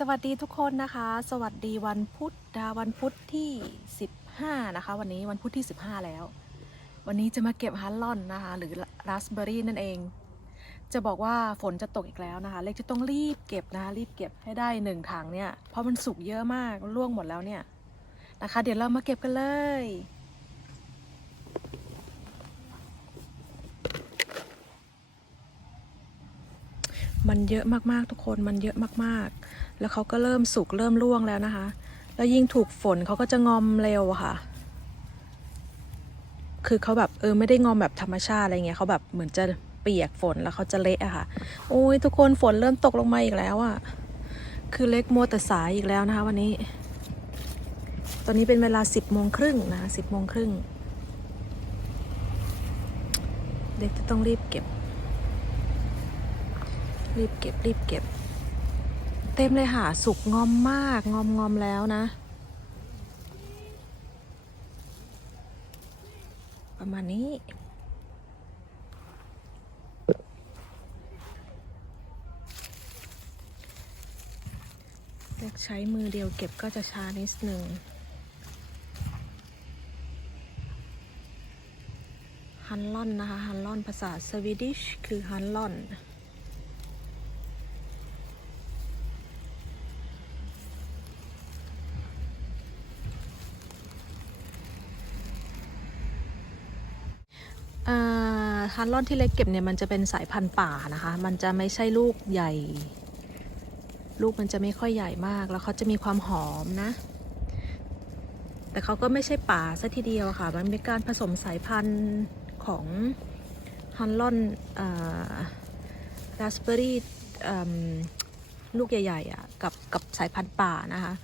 สวัสดีทุกคนนะคะ สวัสดีวันพุธนะวันพุธที่ 15 นะคะ วันนี้วันพุธที่ 15 แล้ว วันนี้จะมาเก็บฮันลอนนะคะ หรือราสเบอรี่นั่นเอง จะบอกว่าฝนจะตกอีกแล้วนะคะ เล็กจะต้องรีบเก็บนะคะ รีบเก็บให้ได้หนึ่งถังเนี่ย เพราะมันสุกเยอะมากร่วงหมดแล้วเนี่ยนะคะ เดี๋ยวเรามาเก็บกันเลยมันเยอะมากๆทุกคน มันเยอะมากๆ แล้วเขาก็เริ่มสุกเริ่มร่วงแล้วนะคะ แล้วยิ่งถูกฝนเขาก็จะงอมเร็วค่ะ คือเขาแบบเออไม่ได้งอมแบบธรรมชาติอะไรเงี้ยเขาแบบเหมือนจะเปียกฝนแล้วเขาจะเละอะค่ะ โอ้ยทุกคนฝนเริ่มตกลงมาอีกแล้วอะคือเล็กมัวแต่สายอีกแล้วนะคะ วันนี้ ตอนนี้เป็นเวลาสิบโมงครึ่งนะคะสิบโมงครึ่งเด็กจะต้องรีบเก็บ รีบเก็บรีบเก็บ เต็มเลยค่ะ สุกงอมมาก งอมงอมแล้วนะ ประมาณนี้เล็กใช้มือเดียวเก็บก็จะช้านิดหนึ่ง ฮันลอนนะคะ ฮันลอนภาษาสวีดิชคือฮันลอน อ่าฮันลอนที่เล็กเก็บเนี่ยมันจะเป็นสายพันธุ์ป่านะคะ มันจะไม่ใช่ลูกใหญ่ ลูกมันจะไม่ค่อยใหญ่มาก แล้วเขาจะมีความหอมนะ แต่เขาก็ไม่ใช่ป่าซะทีเดียวค่ะ มันเป็นการผสมสายพันธุ์ของฮันลอนราสเบอรี่ลูกใหญ่ๆอะกับกับสายพันธุ์ป่านะคะ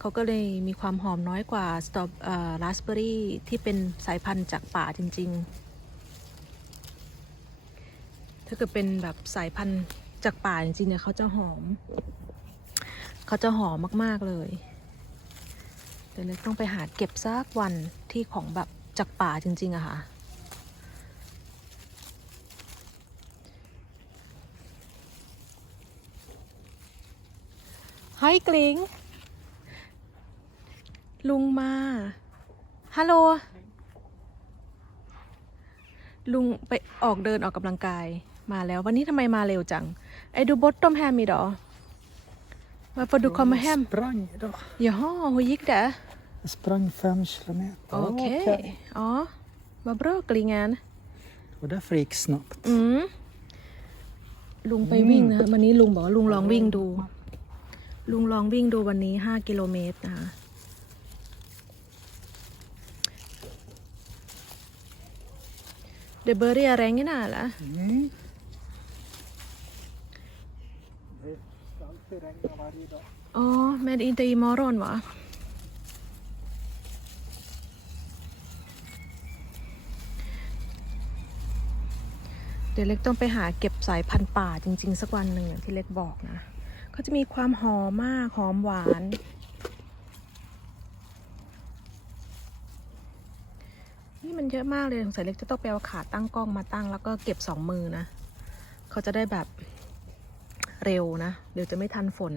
เขาก็เลยมีความหอมน้อยกว่าสตรอราสเบอรี่ที่เป็นสายพันธุ์จากป่าจริง ๆ ถ้าเกิดเป็นแบบสายพันธุ์จากป่าจริงๆเนี่ยเขาจะหอม เขาจะหอมมากๆเลยเดี๋ยวเล็กต้องไปหาเก็บซากวันที่ของแบบจากป่าจริงๆอะค่ะไฮกลิง ลุงมา ฮัลโหล ลุงไปออกเดินออกกำลังกาย มาแล้ววันนี้ทำไมมาเร็วจัง ไอ้ดูบอตตอมแฮมมีดอมาพอดูคอมแฮม sprang idag. อย่าห้อหูยิกเด้อ Jag sprang fem kilometer. โอเคอ๋อมาบรอกลิงาน Och därför gick snabbt. อืมลุงไปวิ่งนะวันนี้ลุงบอกว่าลุงลองวิ่งดู ลุงลองวิ่งดูวันนี้ห้ากิโลเมตรนะคะ Det börjar regna eller? Mm. Det ska alltid regna varje dag. Ja, men inte imorgon va? เดี๋ยวเล็กต้องไปหาเก็บสายพันธุ์ป่าจริง ๆ สักวันหนึ่งอย่างที่เล็กบอกนะเขาจะมีความหอมมากหอมหวาน นี่มันเยอะมากเลยสงสัยเล็กจะต้องไปเอาขาตั้งกล้องมาตั้ง แล้วก็เก็บสองมือนะ เขาจะได้แบบ เร็วนะ เดี๋ยวจะไม่ทันฝน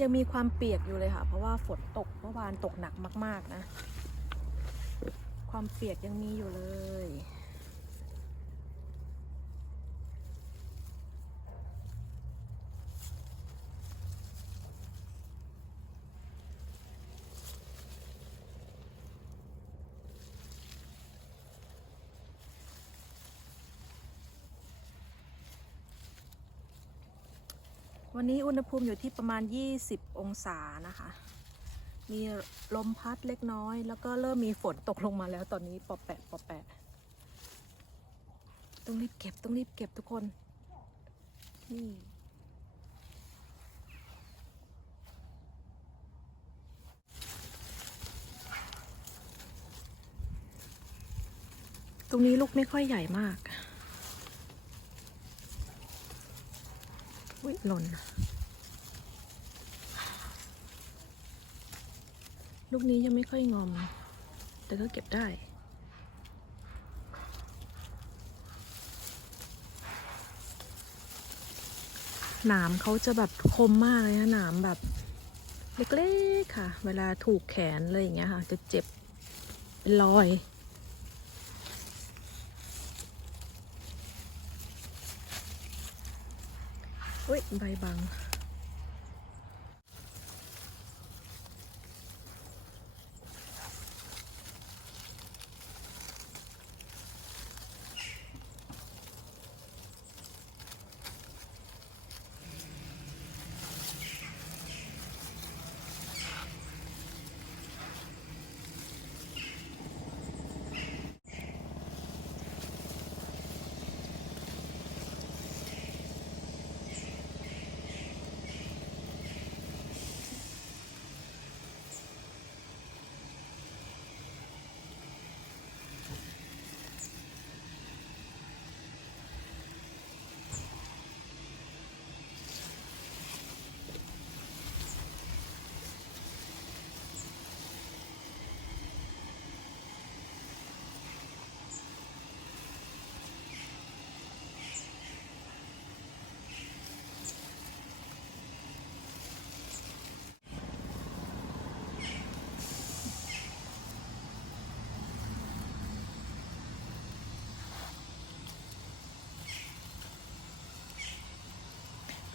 ยังมีความเปียกอยู่เลยค่ะ เพราะว่าฝนตกเมื่อวานตกหนักมาก ๆ นะ ความเปียกยังมีอยู่เลย วันนี้อุณหภูมิอยู่ที่ประมาณ 20 องศานะคะ มีลมพัดเล็กน้อย แล้วก็เริ่มมีฝนตกลงมาแล้วตอนนี้ปอแปะปอแปะต้องรีบเก็บต้องรีบเก็บทุกคนนี่ตรงนี้ลูกไม่ค่อยใหญ่มาก อุ้ยหล่น ลูกนี้ยังไม่ค่อยงอม แต่ก็เก็บได้หนามเขาจะแบบคมมากเลยนะหนามแบบ เล็กๆค่ะ เวลาถูกแขนเลยอย่างเงี้ยค่ะ จะเจ็บเป็นรอย อุ้ยใบบัง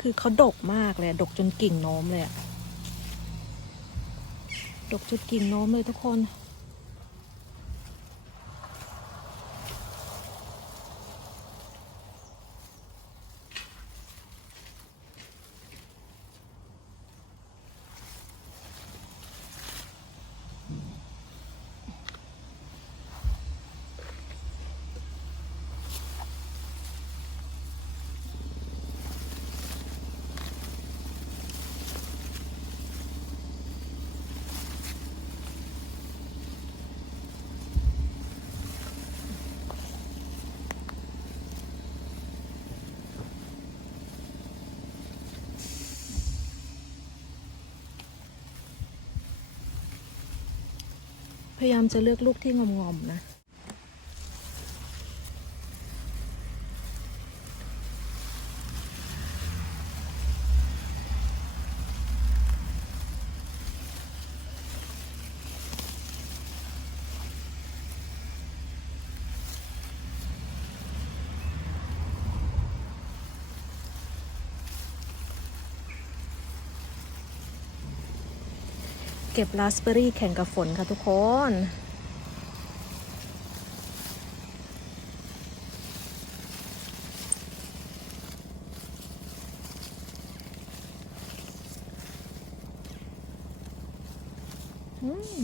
คือเขาดกมากเลย ดกจนกิ่งโน้มเลยอะดกจนกิ่งโน้มเลยทุกคน พยายามจะเลือกลูกที่งอมๆนะ เก็บราสเบอรี่แข่งกับฝนค่ะทุกคน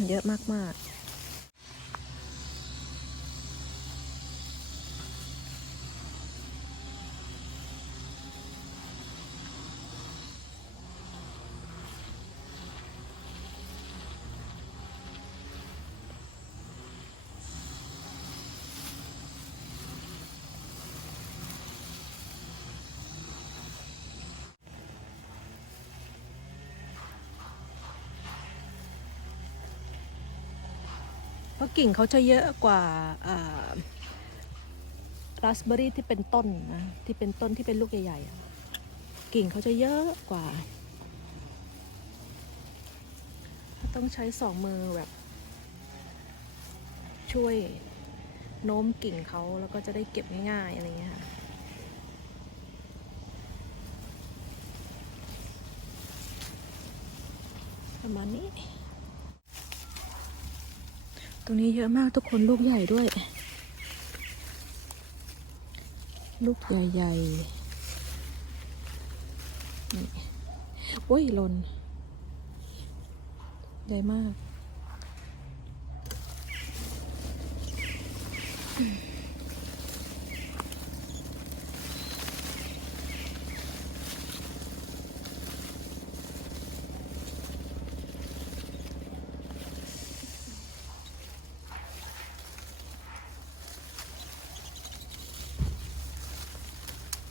เยอะมาก ๆ ราะกิ่งเขาจะเยอะกว่าราสเบอรี่ที่เป็นต้นนะ ที่เป็นต้นที่เป็นลูกใหญ่ๆ กิ่งเขาจะเยอะกว่า ต้องใช้สองมือแบบ ช่วยโน้มกิ่งเขาแล้วก็จะได้เก็บง่ายๆ อะไรเงี้ยค่ะประมาณนี้ ตรงนี้เยอะมากทุกคนลูกใหญ่ด้วย ลูกใหญ่ๆนี่โอ้ยหลน ใหญ่มาก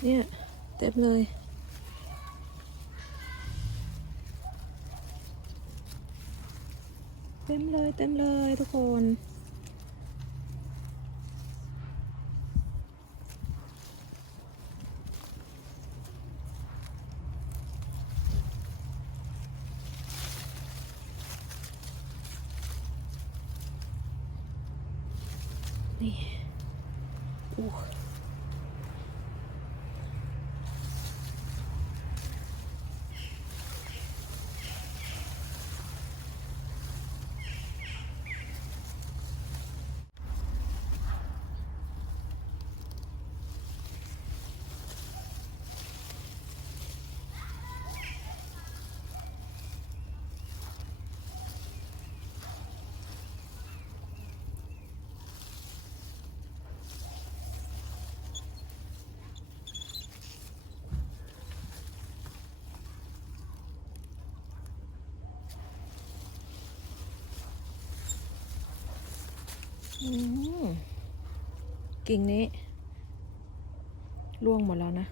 เนี่ยเต็มเลย เต็มเลยเต็มเลยทุกคนอู้อืม กิ่งนี้ร่วงหมดแล้วนะ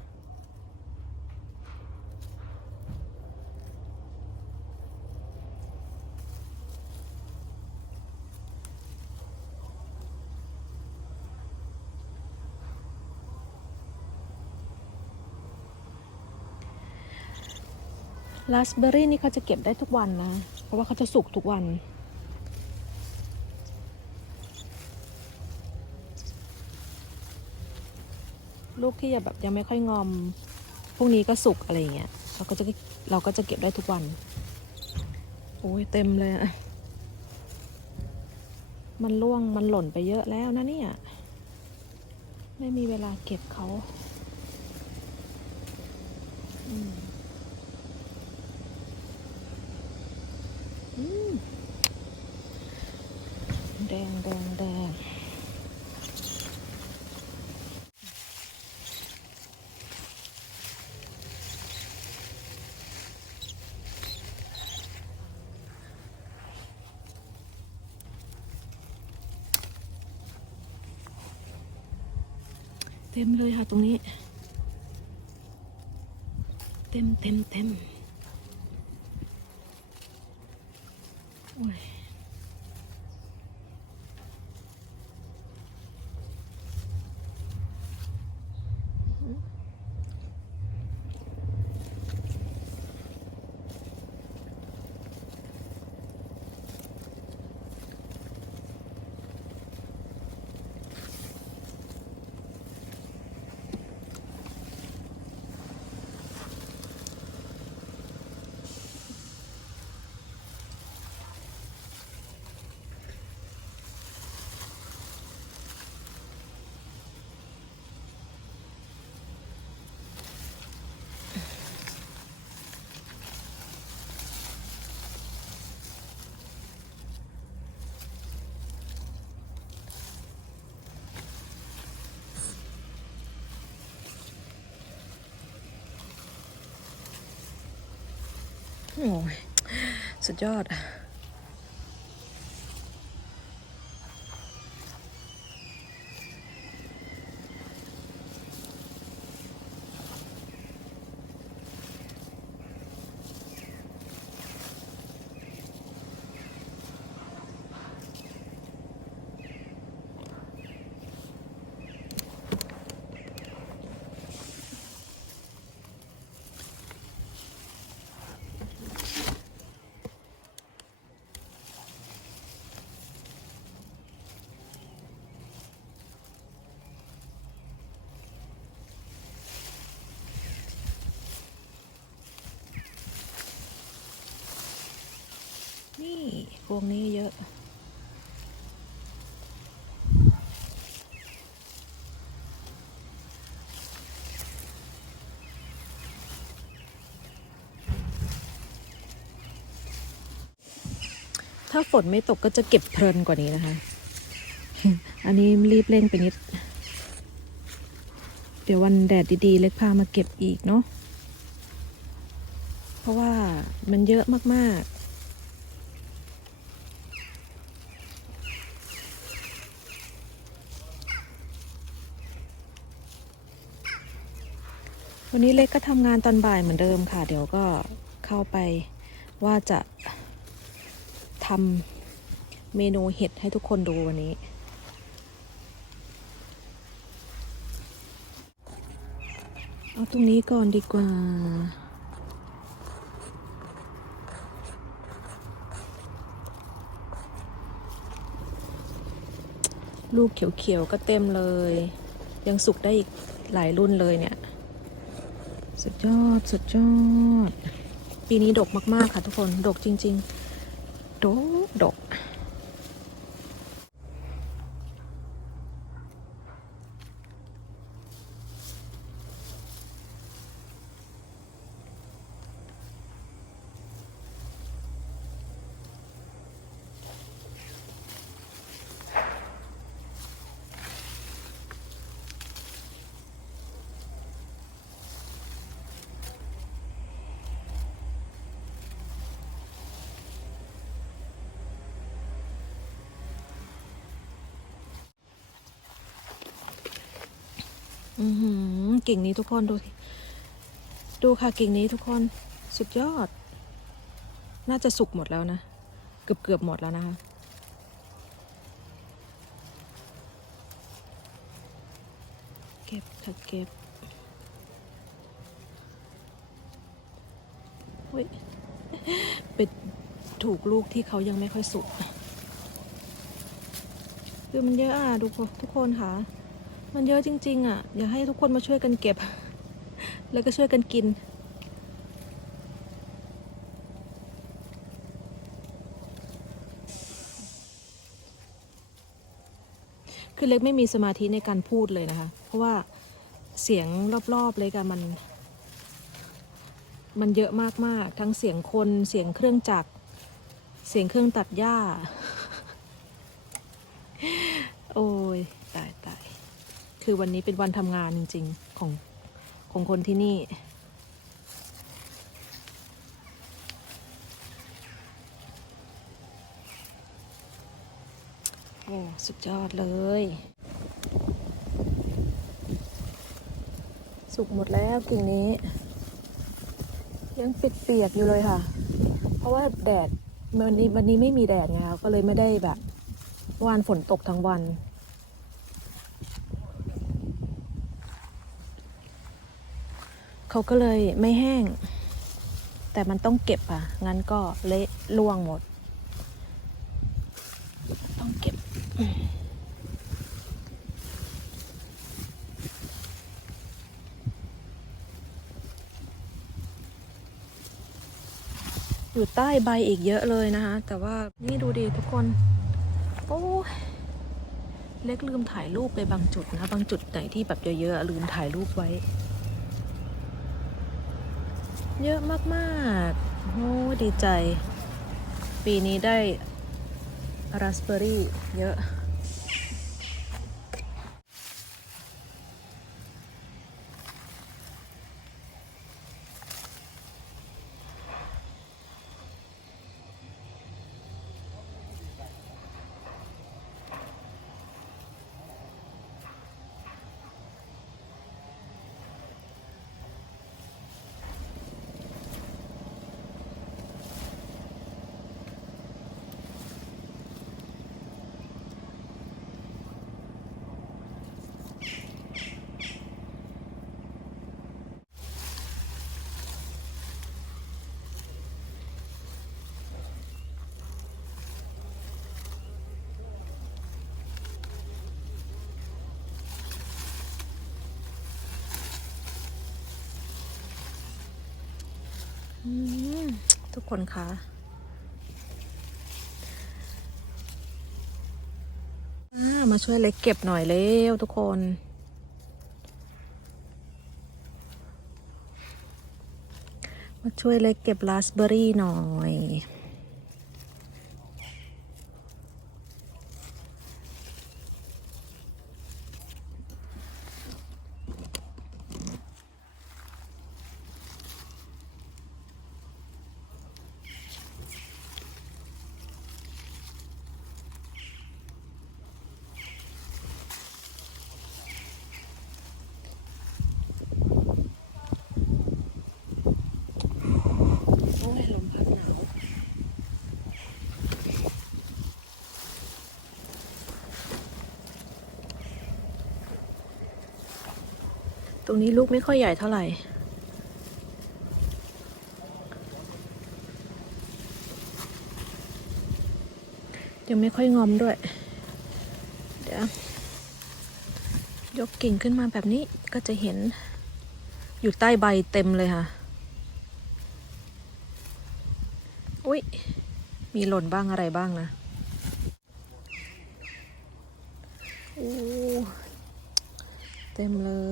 ราสเบอร์รี่นี่เขาจะเก็บได้ทุกวันนะ เพราะว่าเขาจะสุกทุกวัน ลูกที่แบบยังไม่ค่อยงอม พวกนี้ก็สุกอะไรเงี้ยเราก็จะเราก็จะเก็บได้ทุกวันโอ้ยเต็มเลยอะมันร่วงมันหล่นไปเยอะแล้วนะเนี่ย ไม่มีเวลาเก็บเขาอืมแดงแดงแดง เต็มเลยค่ะตรงนี้ เต็มเต็มเต็ม สุดยอด นี่พ วกนี้เยอะ ถ้าฝนไม่ตกก็จะเก็บเพลินกว่านี้นะคะ อันนี้รีบเร่งไปนิด เดี๋ยววันแดดดีๆ เล็กพามาเก็บอีกเนาะ เพราะว่ามันเยอะมากๆ วันนี้เล็กก็ทำงานตอนบ่ายเหมือนเดิมค่ะ เดี๋ยวก็เข้าไปว่าจะทำเมนูเห็ดให้ทุกคนดูวันนี้ เอาตรงนี้ก่อนดีกว่าลูกเขียวๆก็เต็มเลย ยังสุกได้อีกหลายรุ่นเลยเนี่ย สุดยอดสุดยอด ปีนี้ดกมาก ๆ ค่ะทุกคน ดกจริง ๆ ดก ดก อือหือกิ่งนี้ทุกคนดูสิดูค่ะกิ่งนี้ทุกคนสุดยอด น่าจะสุกหมดแล้วนะ เกือบเกือบหมดแล้วนะคะเก็บค่ะเก็บเฮ้ยไปถูกลูกที่เขายังไม่ค่อยสุกคือมันเยอะอะดูทุกคนค่ะ มันเยอะจริง ๆ อะ อยากให้ทุกคนมาช่วยกันเก็บ แล้วก็ช่วยกันกิน คือเล็กไม่มีสมาธิในการพูดเลยนะคะ เพราะว่าเสียงรอบๆเลยกันมัน มันเยอะมากๆ ทั้งเสียงคนเสียงเครื่องจักร เสียงเครื่องตัดหญ้า โอ้ย คือวันนี้เป็นวันทำงานจริง ๆ ของของคนที่นี่ โอ้ สุดยอดเลย สุกหมดแล้วกิ่งนี้ ยังเปียกๆอยู่เลยค่ะ เพราะว่าแดดวันนี้วันนี้ไม่มีแดดไงคะก็เลยไม่ได้แบบวานฝนตกทั้งวัน เขาก็เลยไม่แห้ง แต่มันต้องเก็บอะ งั้นก็เละล่วงหมด ต้องเก็บอยู่ใต้ใบอีกเยอะเลยนะคะ แต่ว่านี่ดูดีทุกคน โอ้เล็กลืมถ่ายรูปไปบางจุดนะ บางจุดไหนที่แบบเยอะๆลืมถ่ายรูปไว้ เยอะมากๆโอ้ดีใจ ปีนี้ได้ราสเบอร์รี่เยอะ ทุกคนคะมาช่วยเล็กเก็บหน่อยเร็วทุกคนมาช่วยเล็กเก็บราสเบอรี่หน่อย รงนี้ลูกไม่ค่อยใหญ่เท่าไหร่ยังไม่ค่อยงอมด้วย เดี๋ยวยกกิ่งขึ้นมาแบบนี้ก็จะเห็นอยู่ใต้ใบเต็มเลยค่ะ อุ๊ยมีหล่นบ้างอะไรบ้างนะเต็มเลย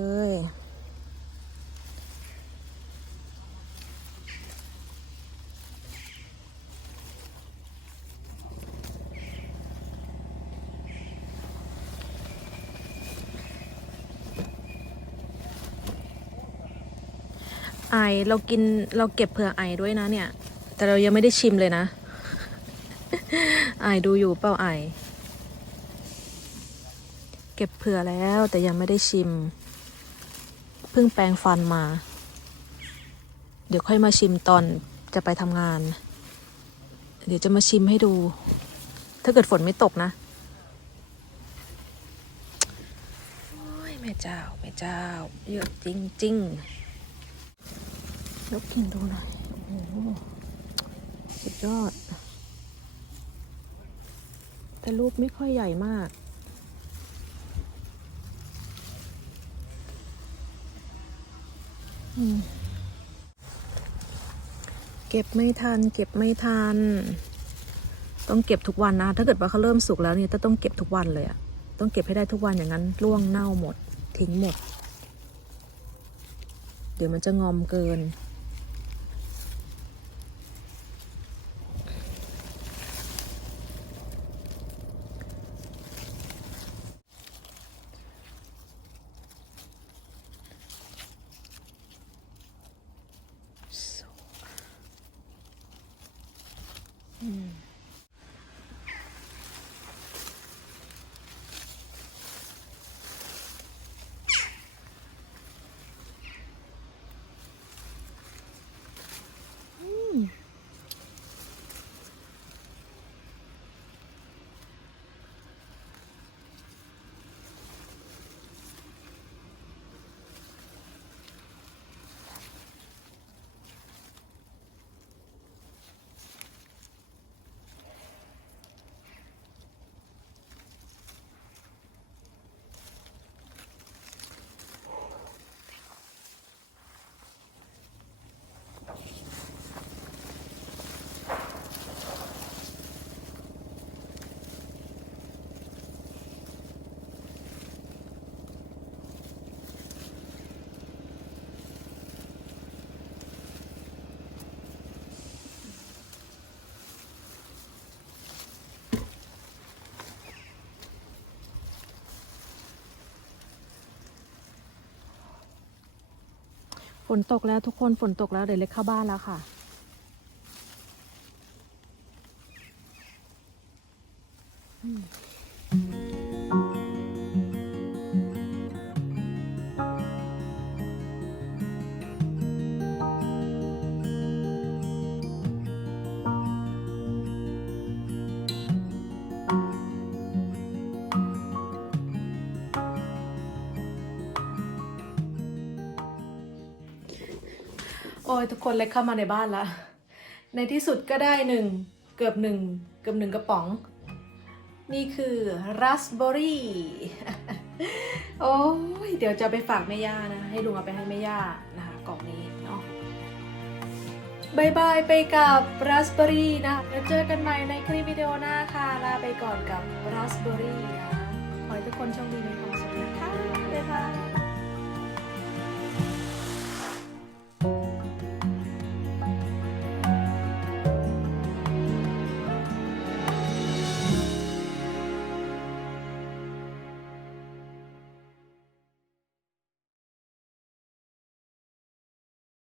ไอเรากินเราเก็บเผื่อไอด้วยนะเนี่ย แต่เรายังไม่ได้ชิมเลยนะ ไอดูอยู่เปล่าไอ เก็บเผื่อแล้วแต่ยังไม่ได้ชิม เพิ่งแปรงฟันมา เดี๋ยวค่อยมาชิมตอนจะไปทำงาน เดี๋ยวจะมาชิมให้ดู ถ้าเกิดฝนไม่ตกนะโอ้ยแม่เจ้าแม่เจ้า เยอะจริง ๆ ยกกิ่งดูหน่อยโอ้โหสุดยอด แต่รูปไม่ค่อยใหญ่มาก เก็บไม่ทัน เก็บไม่ทัน ต้องเก็บทุกวันนะ ถ้าเกิดว่าเขาเริ่มสุกแล้วเนี่ยต้องเก็บทุกวันเลยอะต้องเก็บให้ได้ทุกวันอย่างนั้นร่วงเน่าหมด ทิ้งหมด เดี๋ยวมันจะงอมเกิน ฝนตกแล้วทุกคนฝนตกแล้วเดี๋ยวเล็กเข้าบ้านแล้วค่ะ โอ้ยทุกคนเล็กเข้ามาในบ้านแล้วในที่สุดก็ได้หนึ่งเกือบหนึ่งเกือบหนึ่งกระป๋อง นี่คือราสเบอรี่โอ้ยเดี๋ยวจะไปฝากแม่ย่านะ ให้ลุงเอาไปให้แม่ย่านะคะกล่องนี้เนาะบายบายไปกับราสเบอรี่นะแล้วเจอกันใหม่ในคลิปวิดีโอหน้าค่ะ ลาไปก่อนกับราสเบอรี่นะ ขอให้ทุกคนโชคดีนะคะ